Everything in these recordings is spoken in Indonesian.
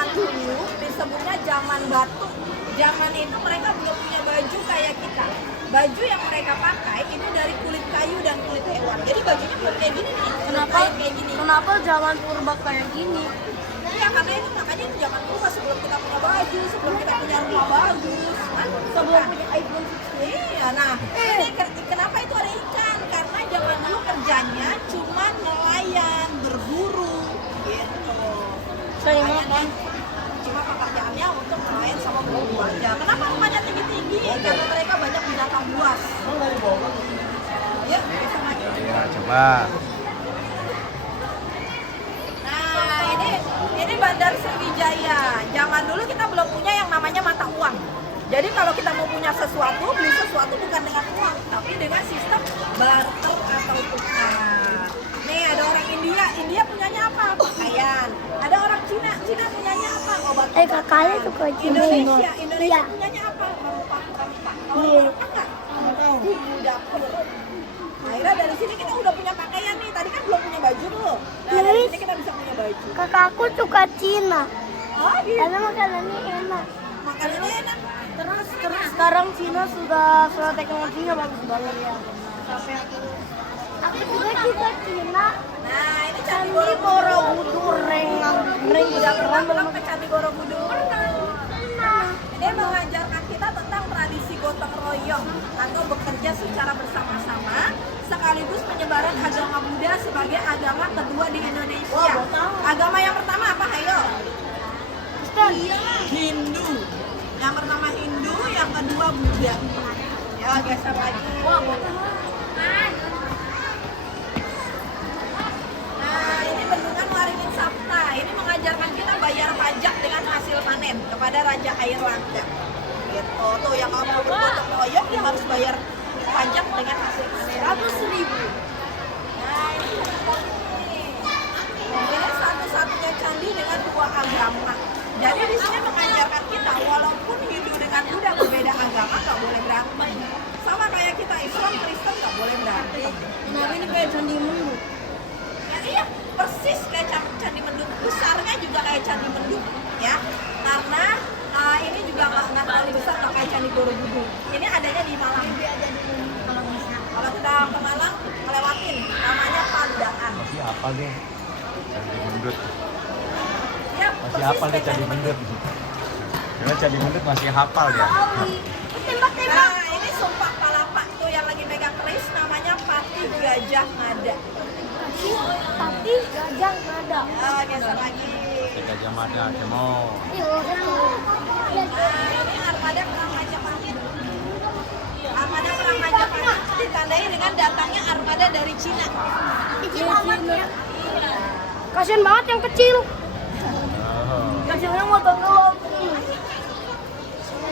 zaman dulu disebutnya zaman batu. Zaman itu mereka belum punya baju kayak kita. Baju yang mereka pakai itu dari kulit kayu dan kulit hewan. Jadi bajunya belum kayak gini nih. Kenapa? Kayak gini. Kenapa zaman purba kayak gini? Iya, karena itu makanya itu zaman purba sebelum kita punya baju, sebelum kita punya rumah bagus, kan? Sebelum punya iPhone 16. Iya, nah ini kenapa itu ada ikan? Karena zaman dulu kerjanya cuma nelayan, berburu, gitu. Saya Makanya makan. cuma pekerjaannya untuk nelayan sama berburu aja. Kenapa rumahnya tinggi-tinggi? Karena mereka banyak binatang buas. Ya, bisa maju. Ya, coba. Nah, ini Bandar Sriwijaya. Zaman dulu kita belum punya yang namanya mata uang. Jadi kalau kita mau punya sesuatu, beli sesuatu bukan dengan uang, tapi dengan sistem barter atau tukar. Nih ada orang India, India punyanya apa? Pakaian. Ada orang Cina, Cina punyanya apa? Obat-obatan. kakaknya suka Cina. Indonesia Iya. punyanya apa? Rempah-rempah. Kalau Iya. rempah nggak? Bumbu dapur. Akhirnya dari sini kita udah punya pakaian nih. Tadi kan belum punya baju dulu. Nah, dari sini kita bisa punya baju. Kakakku suka Cina. Oh, gitu. Karena makanannya enak. Makanannya enak. Terus sekarang Cina sudah teknologinya bagus banget ya. Sampai aku juga suka Cina. Nah, ini Candi Candi Borobudur rengang Udah pernah belum ke Candi Borobudur? Nah, Ini mengajarkan kita tentang tradisi gotong royong atau bekerja secara bersama-sama sekaligus penyebaran agama Buddha sebagai agama kedua di Indonesia. Agama yang pertama apa? Ayo. Hindu. Yang pertama Hindu, yang kedua Buddha. Ya, geser lagi. Nah, ini bendungan Waringin Sapta. Ini mengajarkan kita bayar pajak dengan hasil panen kepada Raja Airlangga. Gitu. Tuh yang mau bergotong royong dia harus bayar pajak dengan hasil panen 100.000. Nah, ini satu-satunya candi dengan dua agama. Jadi di sini mengajarkan kita walaupun Hindu dengan Buddha berbeda agama nggak boleh berantem. Sama kayak kita Islam Kristen nggak boleh berantem. nah ini kayak Candi Mendut. Ya, iya, persis kayak Candi Mendut. Besarnya juga kayak Candi Mendut, ya. Karena ini juga nggak terlalu besar nggak kayak Candi Borobudur. Ini adanya di Malang. Kalau kita ke Malang, ngelewatin namanya Pandaan. Masih hafal deh. Candi Mendut. Ya, Masih persis hafal deh kayak Candi Mendut. Karena Candi Mendut masih hafal dia. Nah, ini sumpah palapa tuh yang lagi megang keris namanya Pati Gajah Mada. Tapi gajah nggak ada. Ya, geser lagi. Gajah Mada, Cemo. Nah, ini armada perang Majapahit. Armada perang Majapahit ditandai dengan datangnya armada dari Cina. Kecil amat ya. Kasian banget yang kecil. Oh. Kecilnya mau tenggelam.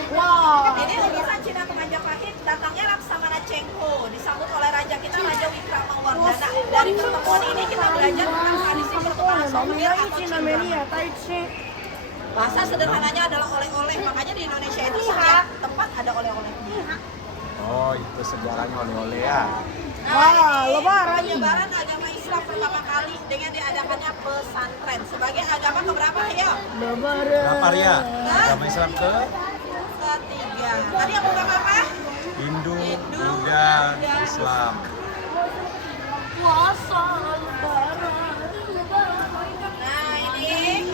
Wow. Ini utusan Cina ke Majapahit, datangnya Laksamana Chengho, disambut oleh raja kita Raja Wikramawardhana. Dari pertemuan ini kita belajar tentang tradisi pertukaran souvenir atau cingkrang. Bahasa sederhananya adalah oleh-oleh, makanya di Indonesia itu setiap tempat ada oleh-oleh. Oh, itu sejarahnya oleh-oleh ya. Wah, lebaran. Penyebaran agama Islam pertama kali dengan diadakannya pesantren sebagai agama keberapa ya? Berapa Ria? Agama Islam ke? Ketiga. Tadi yang pertama apa? Hindu, Buddha, Islam. Puasa Nah, ini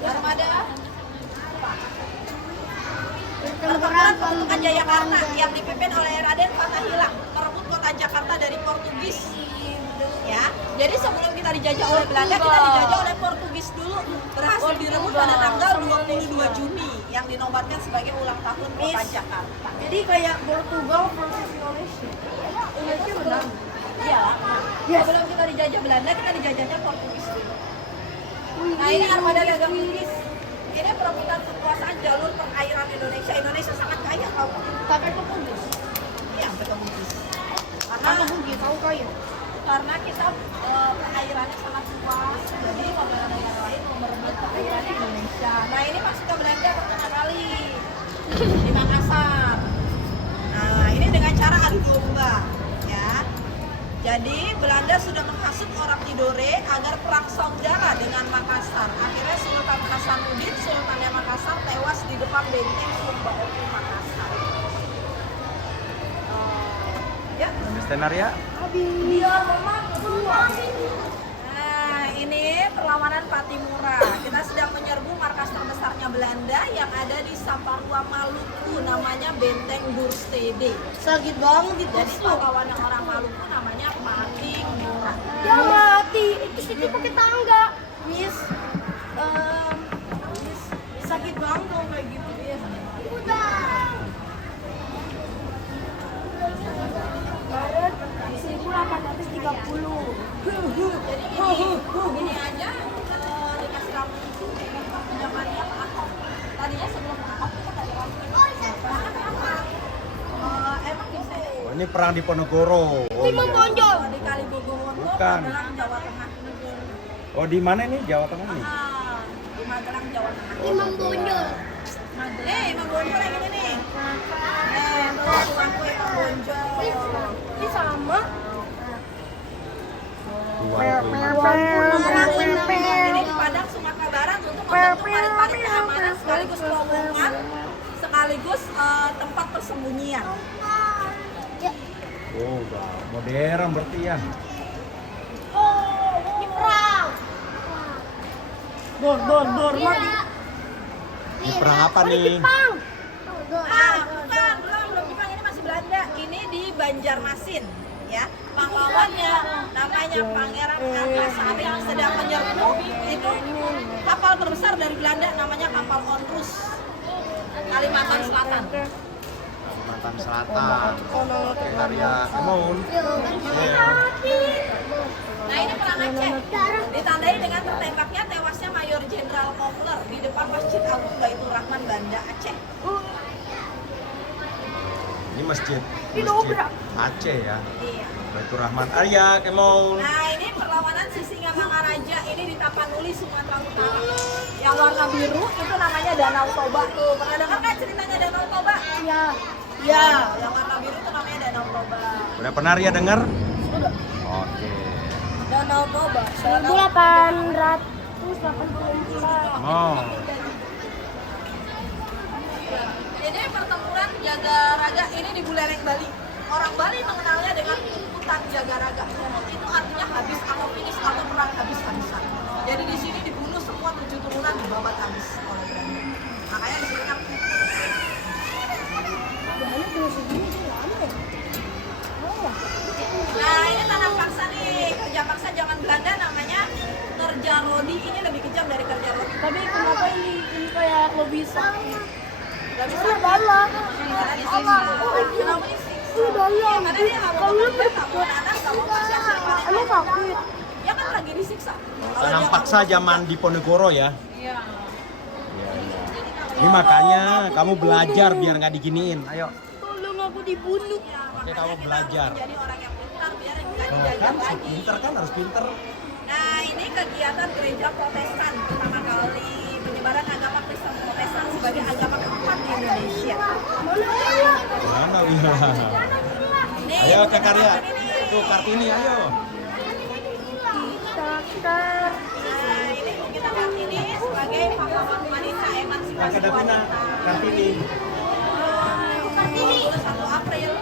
armada pertempuran pembentukan Jayakarta yang dipimpin oleh Raden Fatahillah merebut kota Jakarta dari Portugis. Ya, jadi sebelum kita dijajah oleh Belanda, kita dijajah oleh Portugis dulu. Berhasil direbut pada tanggal 22 Juni yang dinobatkan sebagai ulang tahun kota Jakarta. Jadi kayak Portugal versus Indonesia. Indonesia menang. Iya. Sebelum kita dijajah Belanda, kita dijajahnya Portugis dulu. Nah, ini armada dagang Inggris. Ini perebutan kekuasaan jalur perairan Indonesia. Indonesia sangat kaya tau. Sampai ke Bugis. Iya, sampai ke Bugis. Sampai ke Bugis, tahu kaya. Karena kita perairannya sangat luas, jadi negara-negara lain mau merebut perairan Indonesia. Nah, ini masuk ke Belanda pertama kali di Makassar. Nah, ini dengan cara adu domba, ya. Jadi Belanda sudah menghasut orang Tidore agar perang saudara dengan Makassar. Akhirnya Sultan Hasanuddin Tenaria. Nah, ini perlawanan Patimura. Kita sedang menyerbu markas terbesarnya Belanda yang ada di Saparua, Maluku, namanya Benteng Durstede. Sakit banget itu. Jadi pahlawan orang Maluku namanya Patimura. Ya mati. Itu situ pakai tangga. Miss, sakit banget kalau kayak gitu. Udah. 1830. Jadi gini aja, dikasih lampu zamannya Pak Ahok. Tadinya sebelum Pak Ahok kita nggak ada lampu. Karena kenapa? Emang di sini Oh, ini perang di Ponorogo. Oh, Timang iya. Bonjol. di Kalibogowo tuh Bukan. Magelang, Jawa Tengah. Oh, di mana nih? Jawa Tengah nih. Di Magelang, Jawa Tengah. Timang Bonjol. Emang Bonjol yang ini nih. Tuh tuanku Emang Bonjol. Ini sama. Ini di Padang, Sumatera Barat untuk membentuk parit-parit keamanan sekaligus terowongan sekaligus tempat persembunyian. Oh, udah modern berarti ya. Ini perang. Dor, mati. Ini perang apa nih? Jepang. Bukan, belum Jepang, ini masih Belanda. Ini di Banjarmasin, ya. Pahlawannya namanya Pangeran Antasari yang sedang menyerbu itu kapal terbesar dari Belanda namanya kapal Onrus, Kalimantan Selatan. Kalimantan Selatan. Tenaria. Kemon. Nah ini perang Aceh, ditandai dengan tertembaknya tewasnya Mayor Jenderal Kofler di depan Masjid Agung Baitur Rahman, Banda Aceh. Ini masjid Didobrak. Aceh ya. Iya. Baitur Rahman. Arya, Kemon. Nah ini perlawanan Sisingamangaraja ini di Tapanuli, Sumatera Utara. Yang warna biru itu namanya Danau Toba tuh. Pernah dengar kan ceritanya Danau Toba? Ya. Ya, yang warna biru itu namanya Danau Toba. Udah pernah Arya dengar? Oke. Danau Toba. 1884. Oh. Ini pertempuran Jaga Raga ini di Buleleng, Bali. Orang Bali mengenalnya dengan Putan Jaga Raga. Itu artinya habis atau finish atau perang habis-habisan. Jadi di sini dibunuh semua 7 turunan dibabat habis oleh Belanda. Makanya di sini kan nah ini tanam paksa nih, kerja paksa zaman Belanda namanya kerja rodi, ini lebih kejam dari kerja rodi. Tapi kenapa ini kayak lo bisa? Gak bisa Dalam. karena disiksa. Kenapa disiksa? Dalam. Karena dia nggak mau bekerja, nggak mau nanam, nggak mau persiapan panen. Emang sakit. Dia kan lagi disiksa. Kalau Tanam dia paksa nggak mau zaman di Ponorogo ya. Iya. Ini makanya kamu belajar biar nggak diginiin. Ayo. Tolong aku dibunuh. Ya, Oke, makanya kamu kita belajar. harus menjadi orang yang pintar biar nggak Kan dijajah lagi. pinter kan harus pinter. Nah, ini kegiatan gereja Protestan pertama kali penyebaran agama Kristen Protestan sebagai agama keempat di Indonesia. Mana Wila? Nih, Ayo ke kita Karya. makan ini. Tuh Kartini ayo. Nah, ini kita Kartini sebagai pahlawan wanita emansipasi Kakak Davina, wanita. Kartini. Kartini 1 April.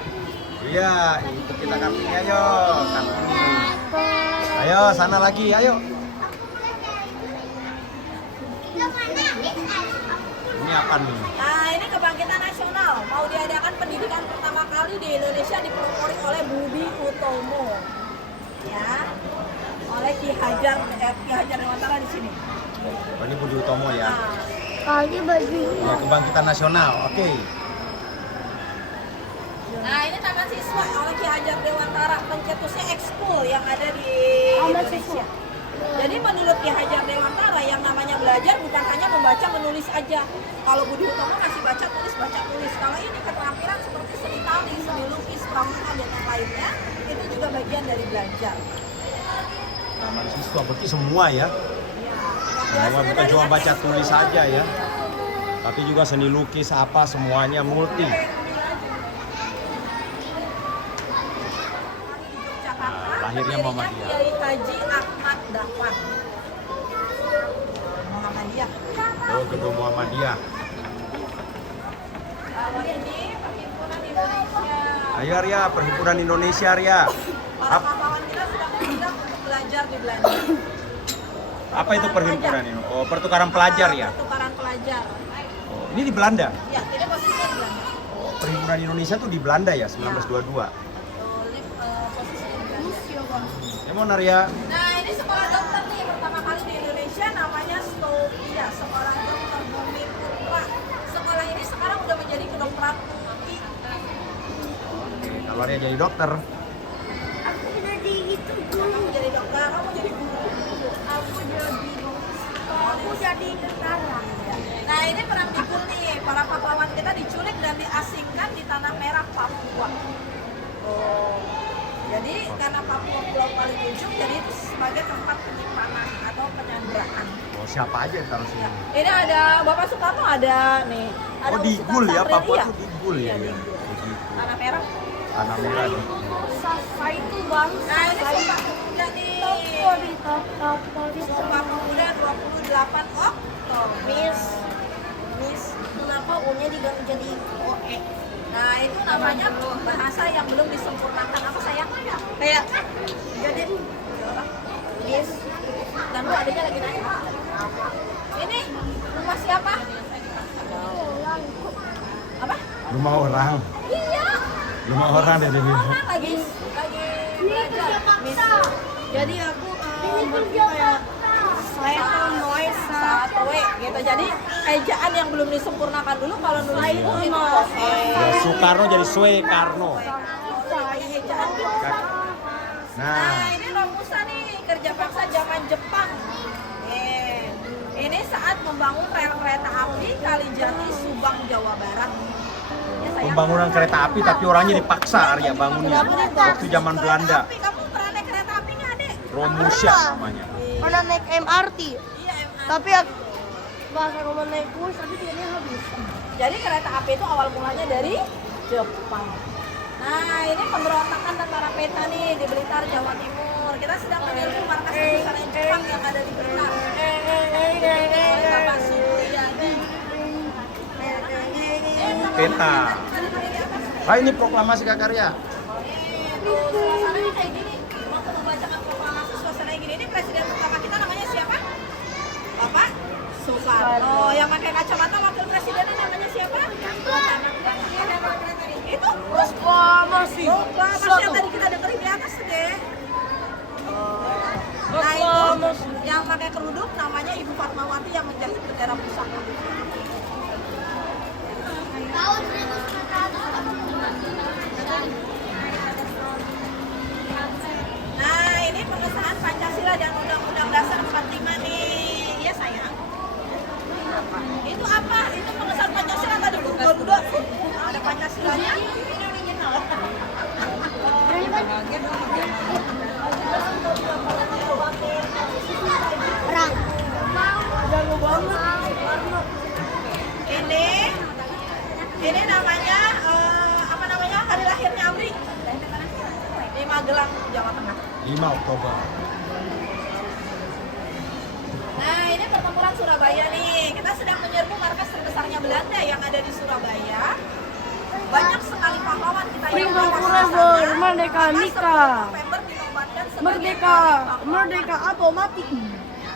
Iya, itu kita Kartini ayo. Kartini. Ayo sana lagi, ayo. Ini apa nih? Nah, ini kebangkitan nasional. Mau diadakan pendidikan pertama kali di Indonesia dipelopori oleh Budi Utomo. Ya. Oleh Ki Hajar Dewantara di sini. Oh, ini Budi Utomo ya. Nah, Kali baju. Ya, kebangkitan nasional. Oke. nah, ini taman siswa oleh Ki Hajar Dewantara, pencetusnya ekskul yang ada di Indonesia. Jadi menurut Ki Hajar Dewantara yang namanya belajar bukan hanya membaca menulis aja. Kalau Budi Utomo masih baca tulis. Kalau ini keterampilan seperti seni tari, seni lukis, pramuka dan yang lainnya itu juga bagian dari belajar. Taman siswa berarti semua ya. Semua Biasanya bukan dari cuma baca ekskul. tulis saja ya. Tapi juga seni lukis apa semuanya multi. Jakarta, Lahirnya pendirinya Muhammadiyah. Kiai Haji Ahmad Dahlan. Muhammadiyah. Oh, Gedung Muhammadiyah. Ini Perhimpunan Indonesia. Ayo Arya, Perhimpunan Indonesia Arya. Para pahlawan kita sudah bertindak untuk belajar di Belanda. Apa itu perhimpunan ini? Oh, pertukaran pelajar ya? Pertukaran pelajar. Oh, ini di Belanda? Ya, ini posisinya di Belanda. Oh, Perhimpunan Indonesia tuh di Belanda ya, 1922. Betul, ini posisinya di Belanda. Emang Arya? Nah, ini sekolah dokter nih, pertama kali di Indonesia namanya Stovia, sekolah dokter Bumi Putra. Sekolah ini sekarang udah menjadi kedokteran UI. Oke, kalau Arya jadi dokter, Aku jadi gitu Kamu jadi dokter, kamu jadi guru. Aku jadi tentara. Nah, ini perang Bikul nih, para pahlawan kita diculik dan diasingkan di tanah merah Papua. Oh. Jadi karena Papua pulau paling ujung, jadi itu sebagai tempat penyimpanan atau penyanderaan. oh, siapa aja yang taruh sini? Ini ada Bapak Soekarno ada nih. Ada Oh, di Ustadz Gul ya, Sabril, Papua iya. tuh di Gul ya. Iya, di ya. Gul. Begitu. Tanah merah. Tanah merah nih. Saya itu bang. Nah, ini Sumpah Pemuda nih. Top. Sumpah Pemuda 28 Oktober. Miss, kenapa U-nya diganti jadi OE? Nah, itu namanya bahasa yang belum disempurnakan. Apa sayang? Kayak jadi Miss, dan lu adanya lagi nanya. Ini rumah siapa? Apa? Rumah orang. Iya. Rumah orang deh ini. Orang lagi belajar. Miss. jadi aku kayak saya tuh noise Satu gitu. Jadi ejaan yang belum disempurnakan dulu kalau nulis itu Ya, Soekarno jadi Soekarno. Ejaan gitu. Nah, Nah, ini Romusa nih, kerja paksa zaman Jepang. Ini saat membangun rel kereta api Kalijati Subang Jawa Barat. Ya, sayang. pembangunan kereta api tapi orangnya dipaksa Arya bangunnya. Waktu zaman Belanda. Kereta api, kamu pernah naik kereta api nggak, Dek? Romusha namanya. pernah naik MRT, Iya, MRT. tapi bahasa ngomong naik kurs tapi tiketnya habis. Jadi kereta api itu awal mulanya dari Jepang. Nah, ini pemberontakan tentara PETA nih di Blitar, Jawa Timur. Kita sedang menyerbu markas kebesaran Jepang yang ada di Blitar. Oleh Bapak Supriyadi. Peta. Ah, ini proklamasi Kak Arya. Tuh, suasananya kayak gini. Waktu membacakan proklamasi suasana yang gini. Ini presiden pertama kita namanya siapa? Bapak Soekarno. Yang pakai kacamata wakil presidennya namanya siapa? Itu Proklamasi. proklamasi yang tadi kita dengerin di atas deh. Nah, itu yang pakai kerudung namanya Ibu Fatmawati yang menjahit bendera pusaka. Nah, ini pengesahan Pancasila dan Undang-Undang Dasar 45 nih. Iya, sayang. Itu apa? Itu pengesahan Pancasila tadi Garuda. Ada Pancasilanya. Perang. Jago banget. Ini namanya apa namanya? Hari lahirnya Amri. Di Magelang, Jawa Tengah. 5 Oktober. Nah, ini pertempuran Surabaya nih. Kita sedang menyerbu markas terbesarnya Belanda yang ada di Surabaya. Banyak sekali pahlawan kita yang Freedom tewas di forever, sana. merdeka, Maka Nika. 10 November dinobatkan sebagai Merdeka, Hari Pahlawan. merdeka atau mati.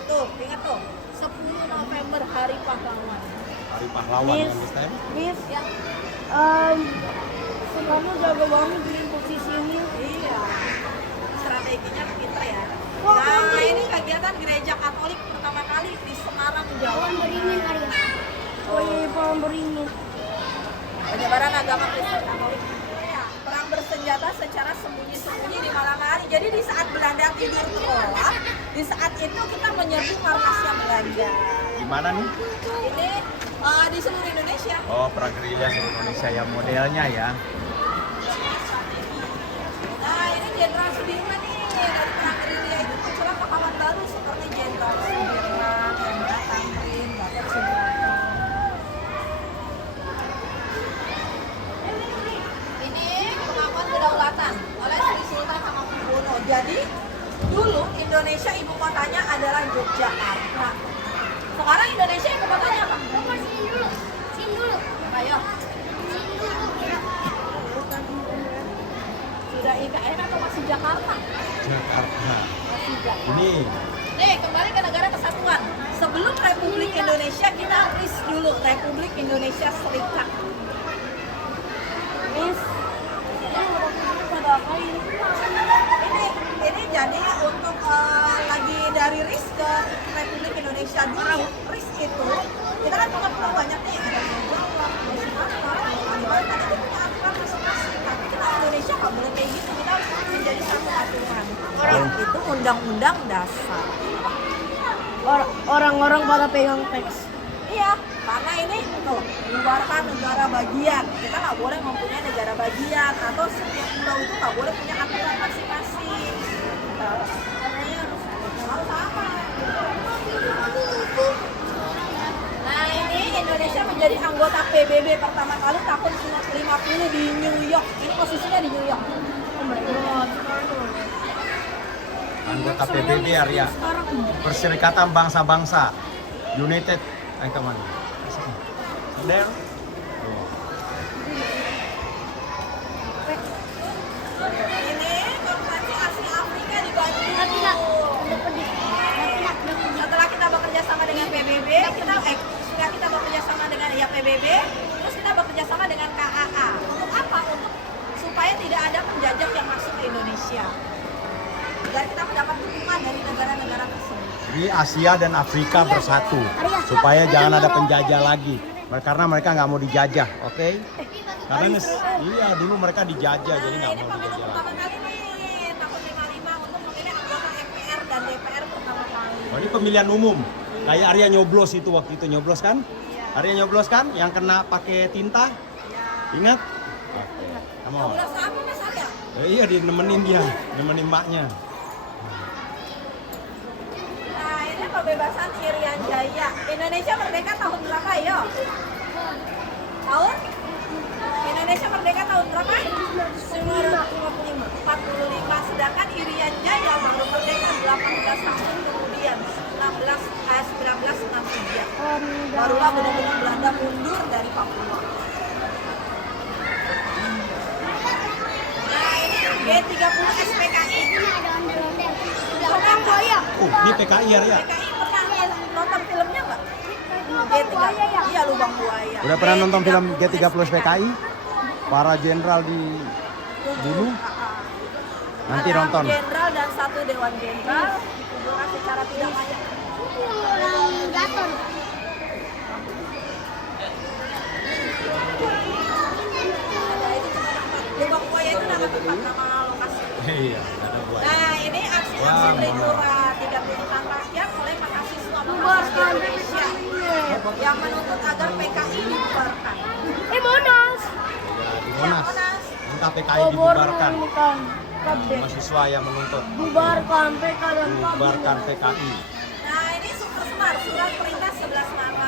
Tuh, ingat tuh. 10 November Hari Pahlawan. Hari pahlawan Miss, understand? Miss, Ya. Soekarno jago banget bikin posisi ini. Iya. Strateginya pintar ya. Wah, Nah, ini kegiatan gereja Katolik pertama kali di Semarang, Jawa. beringin kali ya. Oh iya, pohon beringin. Penyebaran agama Kristen Katolik. Ya, perang bersenjata secara sembunyi-sembunyi di malam hari. Jadi di saat Belanda tidur terlelap, di saat itu kita menyerbu markasnya Belanda. Di mana nih? Ini di seluruh Indonesia. Oh, perang gerilya seluruh Indonesia ya modelnya ya. Nah, ini Jenderal Sudirman nih. Dari perang gerilya itu muncullah pahlawan baru seperti Jenderal Sudirman, Jenderal Tamrin, Gatot Subroto. Ini pengakuan kedaulatan oleh Sri Sultan Hamengkubuwono. Jadi dulu Indonesia ibu kotanya adalah Yogyakarta. Sekarang Indonesia ibu kotanya apa? Ayo. udah IKN atau masih Jakarta? Jakarta. Masih Jakarta. Ini Nih, kembali ke negara kesatuan. Sebelum Republik Indonesia, kita RIS dulu, Republik Indonesia Serikat. Miss. Pada apa ini? Ini jadi untuk lagi dari RIS ke Republik Indonesia dulu. RIS itu kita kan punya banyak nih, ada Jawa, ada Sumatera, ada Banten, itu punya aturan masing-masing. Tapi kita Indonesia nggak boleh kayak gitu, kita harus menjadi satu aturan. Itu undang-undang dasar. Orang-orang pada pegang teks. Iya, karena ini tuh merupakan negara bagian. Kita nggak boleh mempunyai negara bagian atau setiap pulau itu nggak boleh punya aturan masing-masing. Katanya harus sama. Nah ini Indonesia menjadi anggota PBB pertama kali tahun 1950 di New York. Ini posisinya di New York. Oh my god. anggota PBB Arya. Perserikatan Bangsa-Bangsa. United. Ayo kemana? There. Ini konferensi Asia Afrika di Bandung. Setelah kita bekerja sama dengan PBB, setelah kita bekerja sama dengan PBB, terus kita bekerja sama dengan KAA. Untuk apa? Untuk supaya tidak ada penjajah yang masuk ke Indonesia. Agar kita mendapat dukungan dari negara-negara tersebut. Di Asia dan Afrika bersatu supaya jangan ada penjajah lagi. Karena mereka nggak mau dijajah, oke? Karena iya dulu mereka dijajah jadi nggak Ini mau pemilu dijajah pertama lagi. kali nih, tahun 55 untuk memilih anggota MPR dan DPR pertama kali. Oh, ini pemilihan umum. Kayak Arya nyoblos itu waktu itu nyoblos kan? Arya nyoblos kan? Yang kena pakai tinta? Ingat? Kamu? Nyoblos apa Mas Arya? Iya nemenin dia, nemenin mbaknya. Nah ini pembebasan Irian Jaya. Indonesia merdeka tahun berapa ya? Tahun? Indonesia merdeka tahun berapa? 45. Sedangkan Irian Jaya baru merdeka 18 tahun kemudian 1963. Barulah benar-benar Belanda mundur dari Papua. Nah ini G30 SPKI. Lubang Buaya. Ini PKI Arya. PKI pernah nonton filmnya nggak? G30. Iya Lubang Buaya. Udah pernah nonton film G30 SPKI? Para jenderal dibunuh? Nanti Ada nonton. Jenderal dan satu Dewan Jenderal dikuburkan secara tidak layak. Ada itu cuma tempat. Lubang Buaya itu nama tempat, nama lokasi. Iya, ada buaya. Nah ini aksi-aksi Wah, Trikura tidak tuntutan rakyat oleh mahasiswa Indonesia yang menuntut agar PKI dibubarkan. Monas. Di Ya, Monas. Monas. Minta PKI dibubarkan. Bukan. Kabeh. Mahasiswa yang menuntut Bubarkan PK dan bubarkan PKI. Nah ini Super Semar, surat perintah 11 Maret.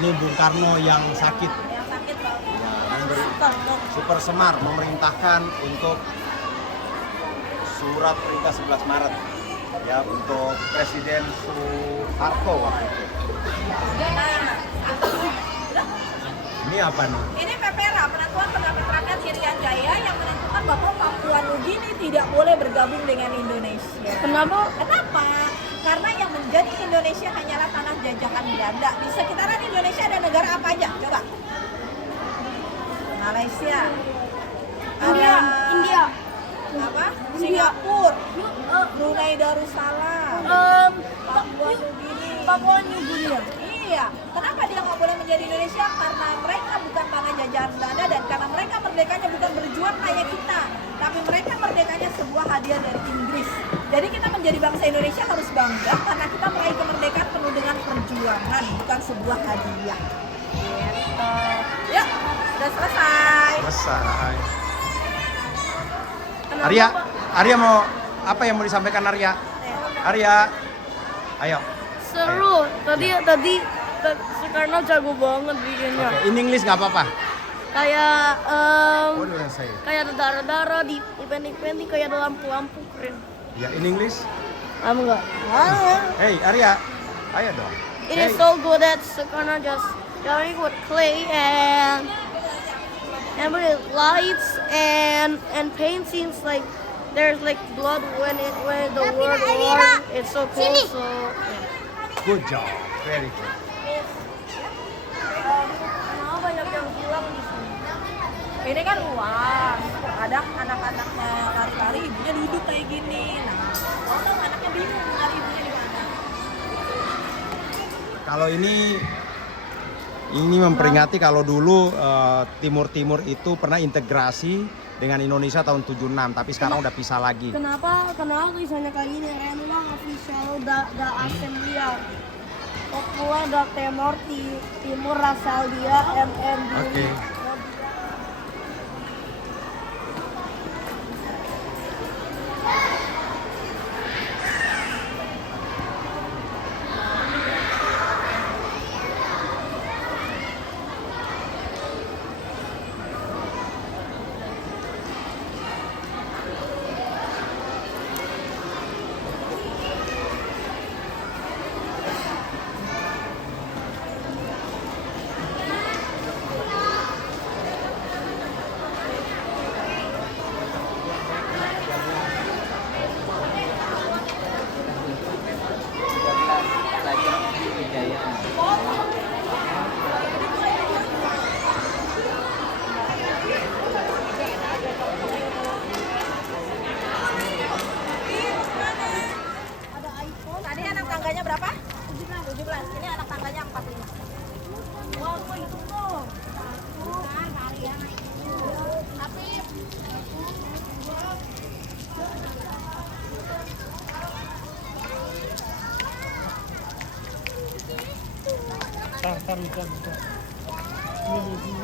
Ini Bung Karno yang sakit. Yang sakit banget. Yang Super Semar memerintahkan untuk surat perintah 11 Maret ya untuk Presiden Soeharto waktu itu. Ini apa nih? Ini PPRA, Penentuan Pendapat Rakyat Irian Jaya yang menentukan bahwa Papua Nugini tidak boleh bergabung dengan Indonesia. Kenapa? Kenapa? Karena yang menjadi Indonesia hanyalah tanah jajahan Belanda. Di sekitaran Indonesia ada negara apa aja? Coba. Malaysia. India. India. Apa? Singapura. Brunei Darussalam. Papua Nugini. Papua Nugini. Iya, kenapa dia nggak boleh menjadi Indonesia? Karena mereka bukan tanah jajahan Belanda dan karena mereka merdekanya bukan berjuang kayak kita, tapi mereka merdekanya sebuah hadiah dari Inggris. Jadi kita menjadi bangsa Indonesia harus bangga karena kita meraih kemerdekaan penuh dengan perjuangan, bukan sebuah hadiah. Gitu. Yuk, udah selesai. Selesai. Arya mau apa yang mau disampaikan Arya? Arya, ayo. Seru. Tadi Soekarno jago banget bikinnya. Oke, in English nggak apa-apa. Kayak What do you say? kayak ada darah-darah di event-event kayak ada lampu-lampu keren. Ya, in English. Kamu enggak? Hey Arya, ayo dong. It is so good that Soekarno just ikut clay and And with lights and paint scenes, like there's like blood when the word war. It's so cool. So Good job. Very good. kenapa banyak yang hilang di sini? Ini kan luas. Kadang anak-anaknya lari-lari, ibunya duduk kayak gini. Nah, kalau anaknya bingung nyari ibunya di mana. Kalau ini memperingati kalau dulu Timur itu pernah integrasi dengan Indonesia tahun 76, tapi sekarang udah pisah lagi. Kenapa tulisannya kayak gini? Renlang official da Asamblea Papua da Timur asal dia MND. Oke. Tadi anak tangganya berapa? 17. Ini anak tangganya 45. Wah, kok itu tuh? Tar, bentar. Ini